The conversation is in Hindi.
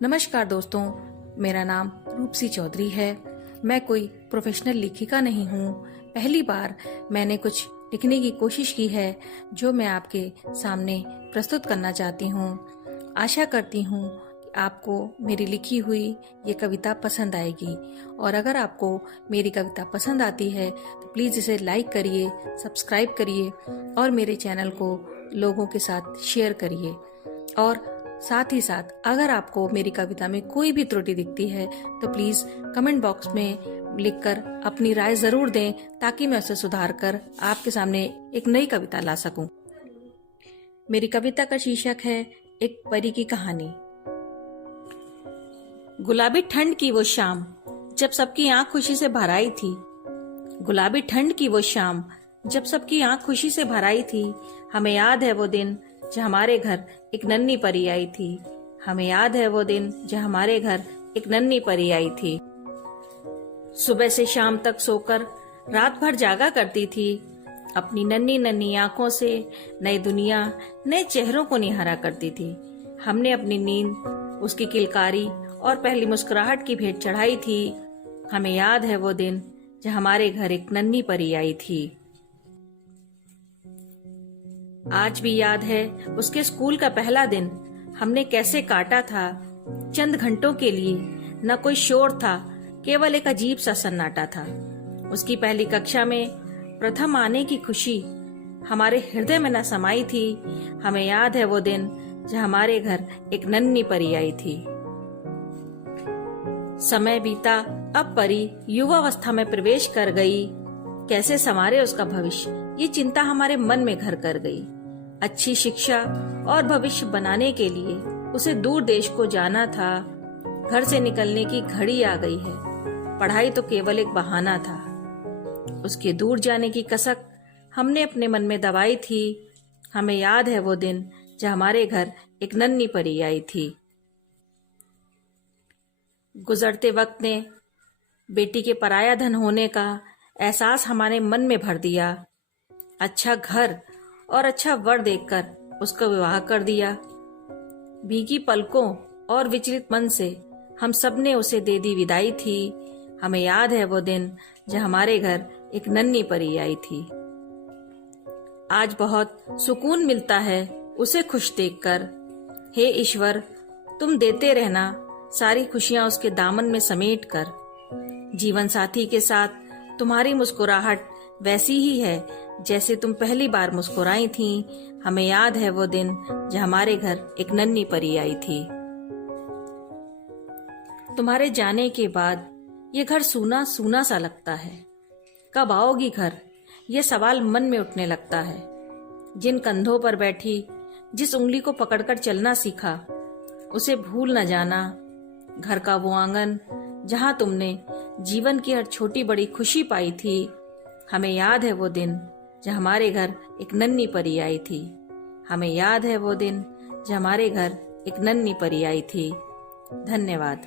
नमस्कार दोस्तों, मेरा नाम रूपसी चौधरी है। मैं कोई प्रोफेशनल लेखिका नहीं हूँ। पहली बार मैंने कुछ लिखने की कोशिश की है जो मैं आपके सामने प्रस्तुत करना चाहती हूँ। आशा करती हूँ कि आपको मेरी लिखी हुई ये कविता पसंद आएगी, और अगर आपको मेरी कविता पसंद आती है तो प्लीज़ इसे लाइक करिए, सब्सक्राइब करिए और मेरे चैनल को लोगों के साथ शेयर करिए। और साथ ही साथ अगर आपको मेरी कविता में कोई भी त्रुटि दिखती है तो प्लीज कमेंट बॉक्स में लिखकर अपनी राय जरूर दें, ताकि मैं उसे सुधार कर आपके सामने एक नई कविता ला सकूं। मेरी कविता का शीर्षक है एक परी की कहानी। गुलाबी ठंड की वो शाम जब सबकी आंख खुशी से भर आई थी। गुलाबी ठंड की वो शाम जब सबकी आंख खुशी से भर आई थी। हमें याद है वो दिन जब हमारे घर एक नन्ही परी आई थी। हमें याद है वो दिन जब हमारे घर एक नन्ही परी आई थी। सुबह से शाम तक सोकर रात भर जागा करती थी। अपनी नन्ही नन्ही आंखों से नई दुनिया, नए चेहरों को निहारा करती थी। हमने अपनी नींद उसकी किलकारी और पहली मुस्कुराहट की भेंट चढ़ाई थी। हमें याद है वो दिन जब हमारे घर एक नन्ही परी आई थी। आज भी याद है उसके स्कूल का पहला दिन हमने कैसे काटा था। चंद घंटों के लिए न कोई शोर था, केवल एक अजीब सा सन्नाटा था। उसकी पहली कक्षा में प्रथम आने की खुशी हमारे हृदय में न समाई थी। हमें याद है वो दिन जब हमारे घर एक नन्ही परी आई थी। समय बीता, अब परी युवावस्था में प्रवेश कर गई। कैसे संवारे उसका भविष्य, ये चिंता हमारे मन में घर कर गई। अच्छी शिक्षा और भविष्य बनाने के लिए उसे दूर देश को जाना था। घर से निकलने की घड़ी आ गई है। पढ़ाई तो केवल एक बहाना था। उसके दूर जाने की कसक हमने अपने मन में दबाई थी। हमें याद है वो दिन जब हमारे घर एक नन्ही परी आई थी। गुजरते वक्त ने बेटी के पराया धन होने का एहसास हमारे मन में भर दिया। अच्छा घर और अच्छा वर देखकर उसका विवाह कर दिया। भीगी पलकों और विचलित मन से हम सब ने उसे दे दी विदाई थी। हमें याद है वो दिन जब हमारे घर एक नन्ही परी आई थी। आज बहुत सुकून मिलता है उसे खुश देखकर। हे ईश्वर, तुम देते रहना सारी खुशियां उसके दामन में समेट कर। जीवन साथी के साथ तुम्हारी मुस्कुराहट वैसी ही है जैसे तुम पहली बार मुस्कुराई थी। हमें याद है वो दिन जब हमारे घर एक नन्ही परी आई थी। तुम्हारे जाने के बाद ये घर सूना सूना सा लगता है। कब आओगी घर, ये सवाल मन में उठने लगता है। जिन कंधों पर बैठी, जिस उंगली को पकड़कर चलना सीखा, उसे भूल न जाना। घर का वो आंगन जहां तुमने जीवन की हर छोटी बड़ी खुशी पाई थी। हमें याद है वो दिन जब हमारे घर एक नन्ही परी आई थी। हमें याद है वो दिन जब हमारे घर एक नन्ही परी आई थी। धन्यवाद।